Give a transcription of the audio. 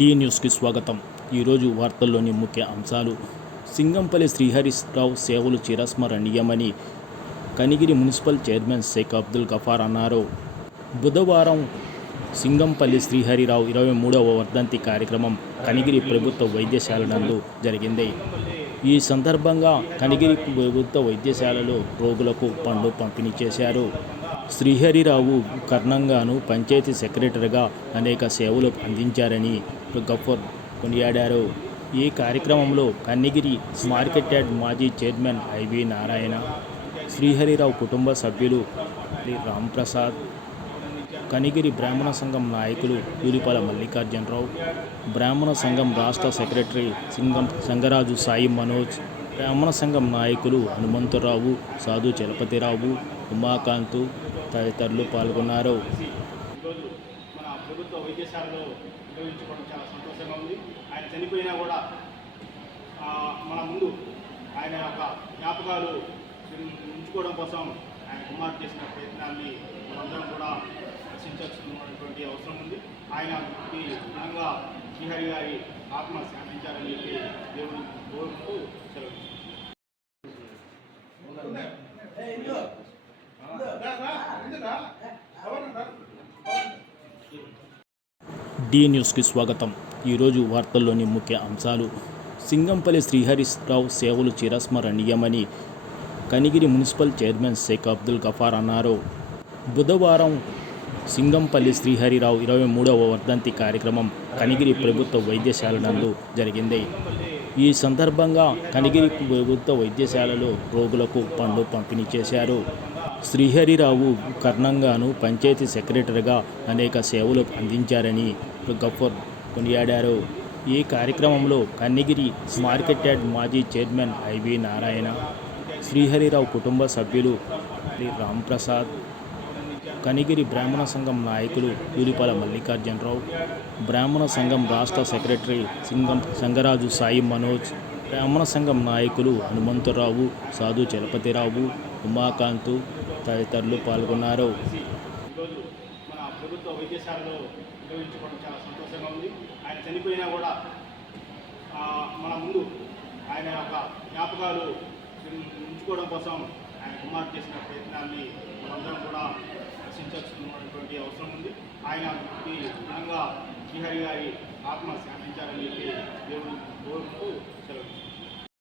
D న్యూస్కి స్వాగతం. ఈరోజు వార్తల్లోని ముఖ్య అంశాలు. సింగంపల్లి శ్రీహరిరావు సేవలు చిరస్మరణీయమని కనిగిరి మున్సిపల్ చైర్మన్ షేక్ అబ్దుల్ గఫార్ అన్నారు. బుధవారం సింగంపల్లి శ్రీహరిరావు 23వ వర్ధంతి కార్యక్రమం కనిగిరి ప్రభుత్వ వైద్యశాల నందు జరిగింది. ఈ సందర్భంగా కనిగిరి ప్రభుత్వ వైద్యశాలలో రోగులకు పండ్లు పంపిణీ చేశారు. శ్రీహరిరావు కర్ణంగాను పంచాయతీ సెక్రటరీగా అనేక సేవలు అందించారని గఫూర్ కొనియాడారు. ఈ కార్యక్రమంలో కనిగిరి మార్కెట్ యార్డ్ మాజీ చైర్మన్ ఐవి నారాయణ, శ్రీహరిరావు కుటుంబ సభ్యులు రాంప్రసాద్, కనిగిరి బ్రాహ్మణ సంఘం నాయకులు యూలిపాల మల్లికార్జునరావు, బ్రాహ్మణ సంఘం రాష్ట్ర సెక్రటరీ సంగరాజు సాయి మనోజ్, బ్రాహ్మణ సంఘం నాయకులు హనుమంతరావు, సాధు చలపతిరావు, ఉమాకాంతు తదితరులు పాల్గొన్నారు. ఈరోజు మన ప్రభుత్వ వైద్యశాలలో నిర్వహించుకోవడం చాలా సంతోషంగా ఉంది. ఆయన చనిపోయినా కూడా మన ముందు ఆయన యొక్క జ్ఞాపకాలు ఉంచుకోవడం కోసం ఆయన కుమార్ చేసిన ప్రయత్నాన్ని మనందరం కూడా రక్షించాల్సినటువంటి అవసరం ఉంది. ఆయనకి ఘనంగా శ్రీహరి గారి ఆత్మ శాంతించాలని చెప్పి దేవుని కోరుకుంటూ సెలవు. డి న్యూస్కి స్వాగతం. ఈరోజు వార్తల్లోని ముఖ్య అంశాలు. సింగంపల్లి శ్రీహరిరావు సేవలు చిరస్మరణీయమని కనిగిరి మున్సిపల్ చైర్మన్ షేక్ అబ్దుల్ గఫార్ అన్నారు. బుధవారం సింగంపల్లి శ్రీహరిరావు 23వ వర్ధంతి కార్యక్రమం కనిగిరి ప్రభుత్వ వైద్యశాల నందు జరిగింది. ఈ సందర్భంగా కనిగిరి ప్రభుత్వ వైద్యశాలలో రోగులకు పండ్లు పంపిణీ చేశారు. శ్రీహరిరావు కర్ణంగాను పంచాయతీ సెక్రటరీగా అనేక సేవలు అందించారని గఫూర్ కొనియాడారు. ఈ కార్యక్రమంలో కనిగిరి మార్కెట్ యార్డ్ మాజీ చైర్మన్ ఐవి నారాయణ, శ్రీహరిరావు కుటుంబ సభ్యులు రాంప్రసాద్, కనిగిరి బ్రాహ్మణ సంఘం నాయకులు యూలిపాల మల్లికార్జునరావు, బ్రాహ్మణ సంఘం రాష్ట్ర సెక్రటరీ సంగరాజు సాయి మనోజ్, బ్రాహ్మణ సంఘం నాయకులు హనుమంతరావు, సాధు చలపతిరావు, ఉమాకాంతు తదితరులు పాల్గొన్నారు. ఈరోజు మన ప్రభుత్వ వైద్యశాలలో నిర్వహించుకోవడం చాలా సంతోషంగా ఉంది. ఆయన చనిపోయినా కూడా మన ముందు ఆయన యొక్క జ్ఞాపకాలు ఉంచుకోవడం కోసం ఆయన కుమార్ చేసిన ప్రయత్నాన్ని మనందరం కూడా రక్షించాల్సినటువంటి అవసరం ఉంది. ఆయనకి ఘనంగా శ్రీహరి గారి ఆత్మ శాంతించాలని చెప్పి దేవుని కోరుకుంటూ సెలవు.